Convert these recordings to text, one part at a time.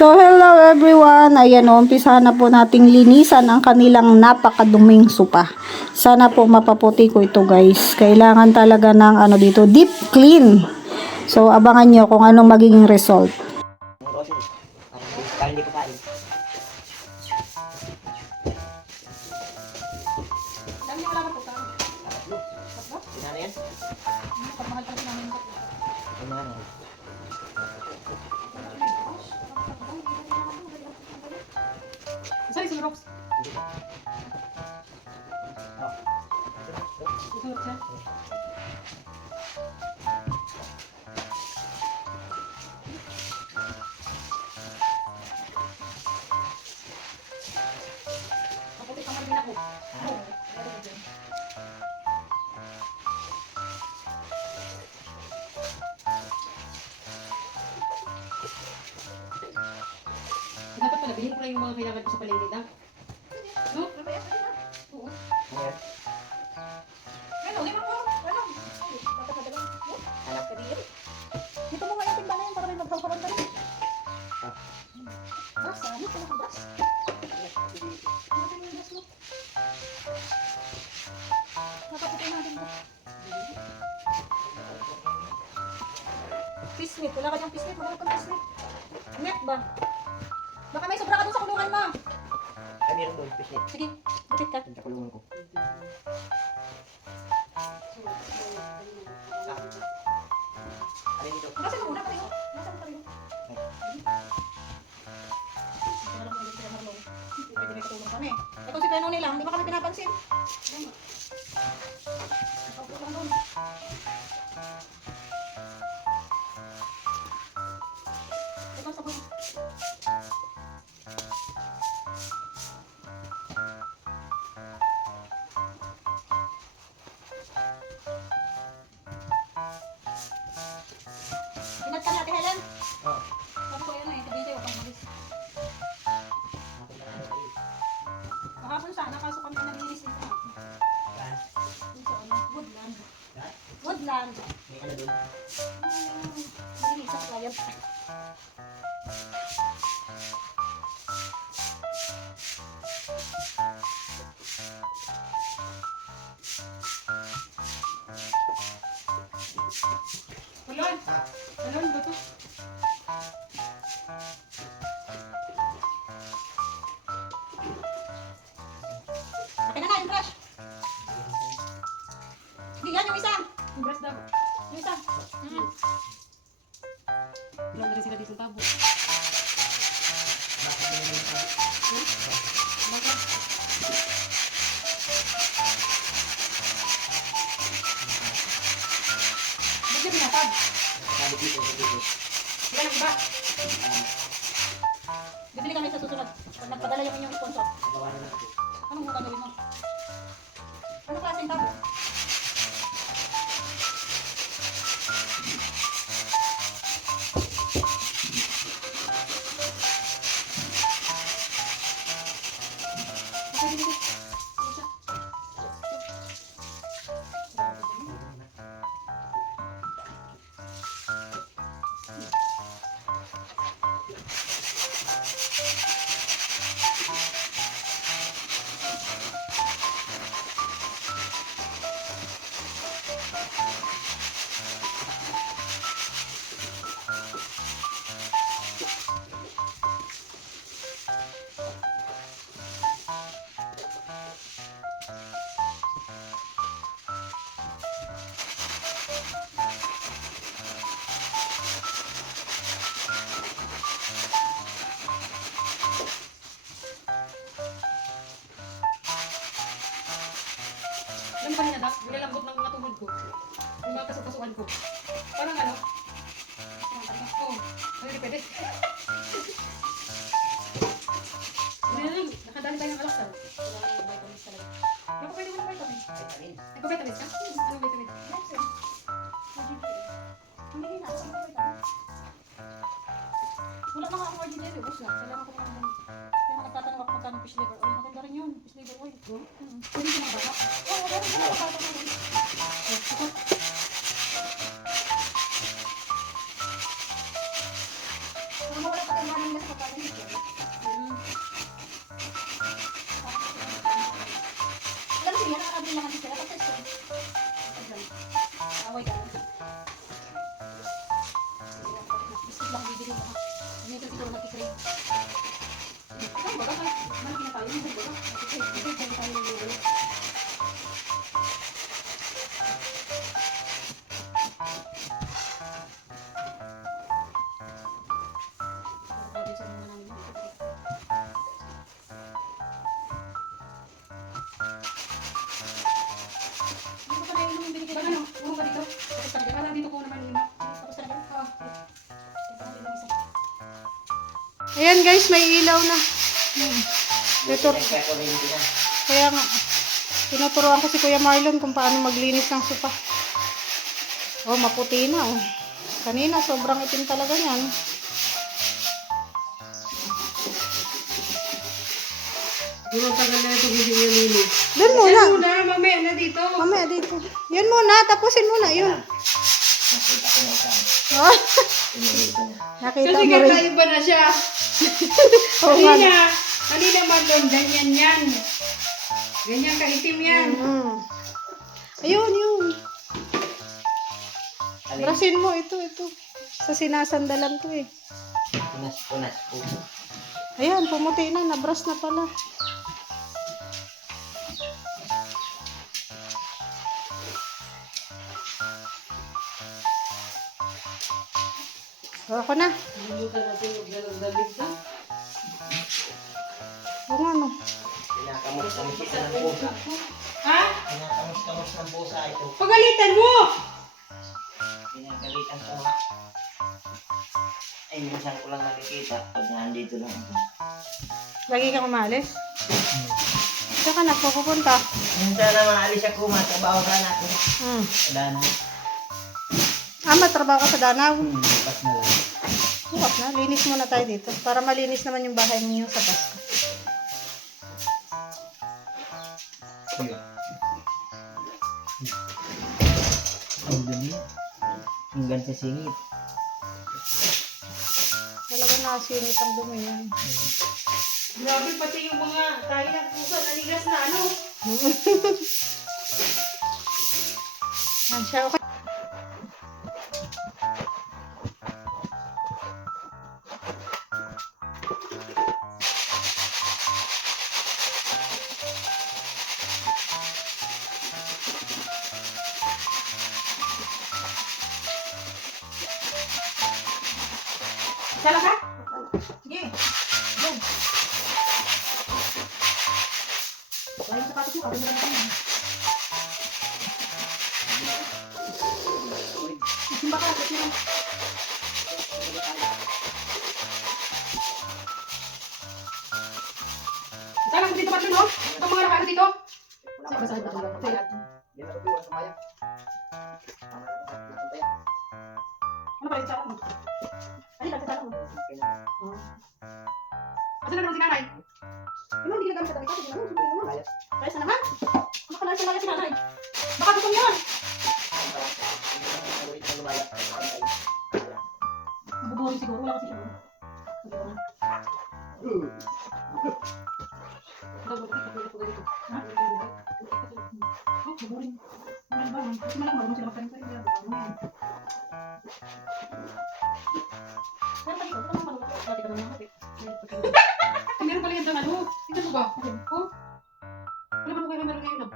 So, hello everyone. Ayan o, umpisahan na po nating linisan ang kanilang napakaduming sopa. Sana po mapaputi ko ito guys. Kailangan talaga ng dito, deep clean. So, abangan nyo kung anong magiging result. Sorry, si Rox. Dapat pala, bilhin ko lang yung mga kailangan ko sa palengke daw. No? Oo. Ano, lima ko. Ano? Dito mo nga yung timba na yun para may magsasawan ka rin. Bas, ano? Kailan ka bas? Ano yung bas mo? Napapatay natin ba? Pisnit. Wala ka diyang pisnit. Wala ka pisnit. Net ba? Baka may sobra ka dun sa kulungan mo. Ay, meron doon, fishnet. Sige, butit ka. Sa kulungan ko. Ano dito? Nasa muna pa rin. Nasa pa rin. Pwede may katulong kami. Ito si Penoni lang, di ba kami pinapansin? Ito sa buhay. Ingat ka natin, Helen. Oo. Sabi ko yan eh, sabihin sa'yo, huwag kang malis. Kahapon sana, kaso kami naglinis dito. Dun sa Woodland. Woodland. May ano doon? Naglinis sa client. Kulon! Kulon ba ito? Akin na nga yung brush. Hindi yan yung isa. Yung brush daw. Yung isa. Ilan na rin sila dito tabo. Bakit? Ba't niya binatag? Sabi dito, dito. Yan ang iba. Bibili kami sa susunod. Pag nagpadala yung inyong sponsor. Nagawa na natin. Anong mo gagawin mo? Ano klaseng tabo? Okay, dito. Isa. Alam mo kanina, Dak, nilalambot ng mga tuhod ko. Yung mga kasukasuan ko. Parang ano? Oo. Ano rin pwede? Hindi na lang. Nakadali tayo ng alaksal. Wala na yung vitamins talaga. Baka pwede mo ng vitamins. Vitamin. Nagpa-vitamins ka? Anong vitamins? Wala na nga ako ordinary. Ubus na. Kailangan ko naman. Kaya nga nagtatanong ako magkano fish liver oil. Maganda rin yun. Fish liver oil. Pwede ko na ba? Oo, meron ko na nagtatanong. Kung wala pa tayo maraming nasa pagkain. Biscuit lang bibili mo. Hindi kasi ito nagkikrave. Ikaw ba? Malaki na tayo. Hindi ba? Nagkikrave na tayo ng Ayan guys, may ilaw na. Ito, Kaya ko rin din na. kaya nga, tinuturuan ko si Kuya Marlon kung paano maglinis ng sopa. Oh, maputi na oh. Kanina, sobrang itim talaga yan. Yung tagal na ito, hindi niya linis. Doon muna. Mamaya na dito. Mamaya dito. Yan muna, tapusin muna yun. Nakita ko na ikaw. Oh, Pinili ko na. nakita Kasi mo rin. iba na siya. Oo nga. Kanina Marlon, ganyan yan. Ganyan kaitim yan. Mm. Ayun, yun. Alin? Brasin mo, ito. Sa sinasandalan to eh. Punas. Ayan, pumuti na, nabras na pala. O, ako na. Limutan natin magdalag-dalig sa. O nga no. Kinakamus-kamus ito ng pusa. Ha? Kinakamus-kamus ng pusa ito. Pagalitan mo! Pinagalitan ko nga. Ay, minsan ko lang nakikita pag nandito lang ako. Lagi kang umalis? Saan ka nagpupunta? Minsan na maalis ako, matrabaho ka na ako. Hmm. Wala na. Matrabaho ka sa Danau. Bukas na lang. Bukas na, linis muna tayo dito. Para malinis naman yung bahay niyo sa Pasko. Ayun. Ang dumi. Hanggang sa singit. Talaga nakasinit ang dumi yan. Grabe pati yung mga tayo ng puso, nanigas na ano. Yan siya, okay. Sala ka? Sige. Go. Wala yung sapatos mo, kaganda na natin. Simba ka, kasi lang. Sala ka dito, Marlon, no? Itong mga nakaano dito. Saan ba saan ba? Hindi na tutuwa sa maya. Ano pa rin sa mo? Ano ba sa mo? Asa na naman si nanay? Ano hindi nagamit sa damit kasi naman, subukin mo naman. Kaya sa naman? Ano pala sa si nanay? Baka gutom yun. Mabubuhay siguro, wala kasi siguro. Meron pala yan doon, ano? Tingnan mo ba? Oh? Wala ba kayo meron ngayon?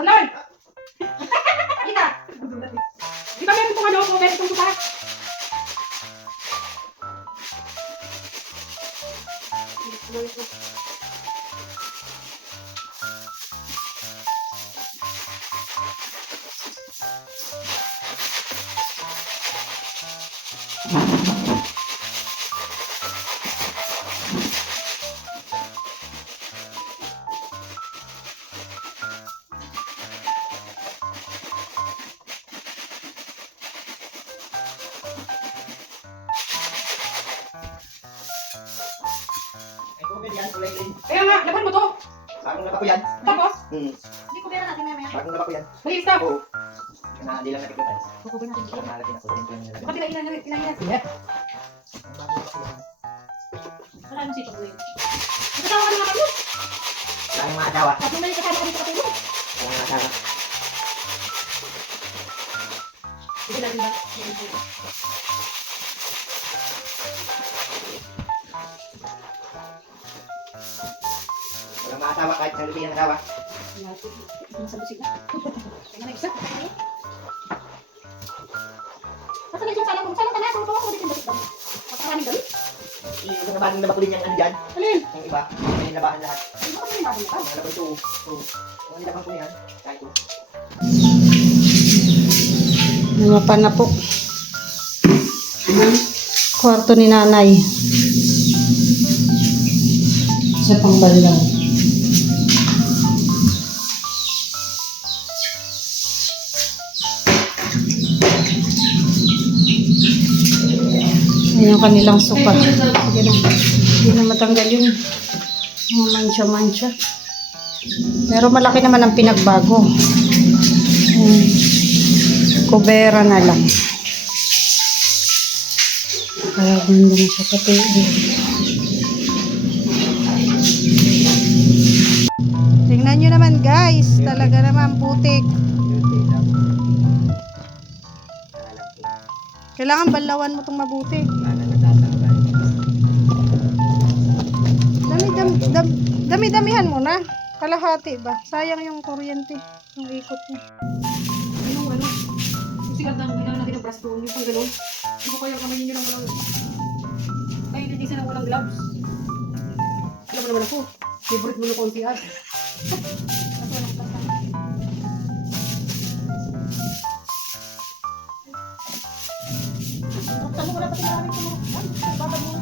Alay! Kita! Di ba meron itong ano? Kung meron itong tupa? Ay, kumin yan, kulay green. Kaya nga, laban mo to! Bagong laba ko yan. Tapos, Hindi ko pera natin mamaya. Bagong laba ko yan. malinis ka! Oo. Hindi lang nakikita. Kukuha natin. Para malaki na kunin ko yung nilagay. Bakit ilan Ang bagong laba ko yan. Wala yung sito ko yun. Kasama ka na nga kayo! Tayong mga asawa. At nung may kasama ka dito katulog. Tayong mga asawa. Hindi natin ba? Walang makatawa kahit sa lupi ng tawa. Ito sa busik na. Kaya na isa. Basta ganito sana kung sana ka na. Kung ka dito yung dami. Maraming dami. Yung mga bagong labak ko din yung ano dyan. Alin? Yung iba, may labahan lahat. Ano ka yung bagong lakas? Mga laban ito. Yung nilaban ko yan. Kahit ito. Lumapan na po. Kwarto ni nanay. Sa pangbanlaw. Ayan yung kanilang sopa. Sige na. Hindi na matanggal yun. Mga mancha-mancha. Pero malaki naman ang pinagbago. Kubera na lang. Kaya ganda na siya pati. Tingnan nyo naman guys. Talaga naman putik. Kailangan balawan mo itong mabuti. Dami-damihan mo na. Kalahati ba? Sayang yung kuryente. Yung ikot niya. Anong ano? Yung sigat na kailangan natin ng brush doon. Yung pang gano'n. Hindi ko kaya kamay nyo ng walang... Ay, hindi sila ng walang gloves. Alam mo naman ako. Favorite mo ng konti at. Ako walang pasang. Buksan mo wala pati maraming tumurukan. Babad mo.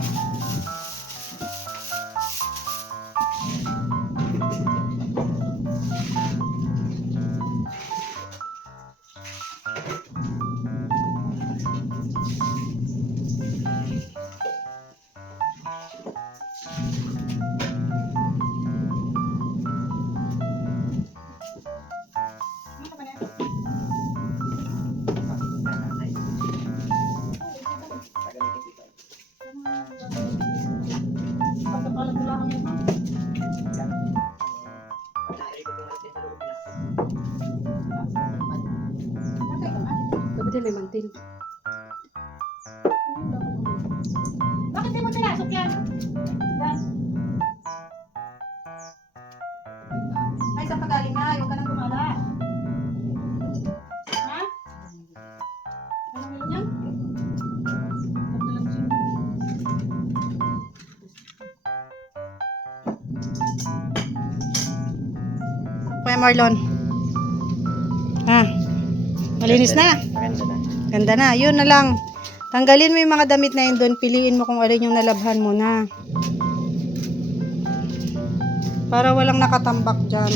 Pagkapalat mo lang yan. Dapat din may mantil. Bakit di mo tinasok yan? Yan. Ay, saan ka galing na? Huwag ka nang gumala. Ha? Anong ulo niyan? Kuya Marlon. Ha? Malinis na. Maganda na. Ganda na. Yun na lang. Tanggalin mo yung mga damit na yun doon. Piliin mo kung alin yung nalabhan mo na. Para walang nakatambak dyan.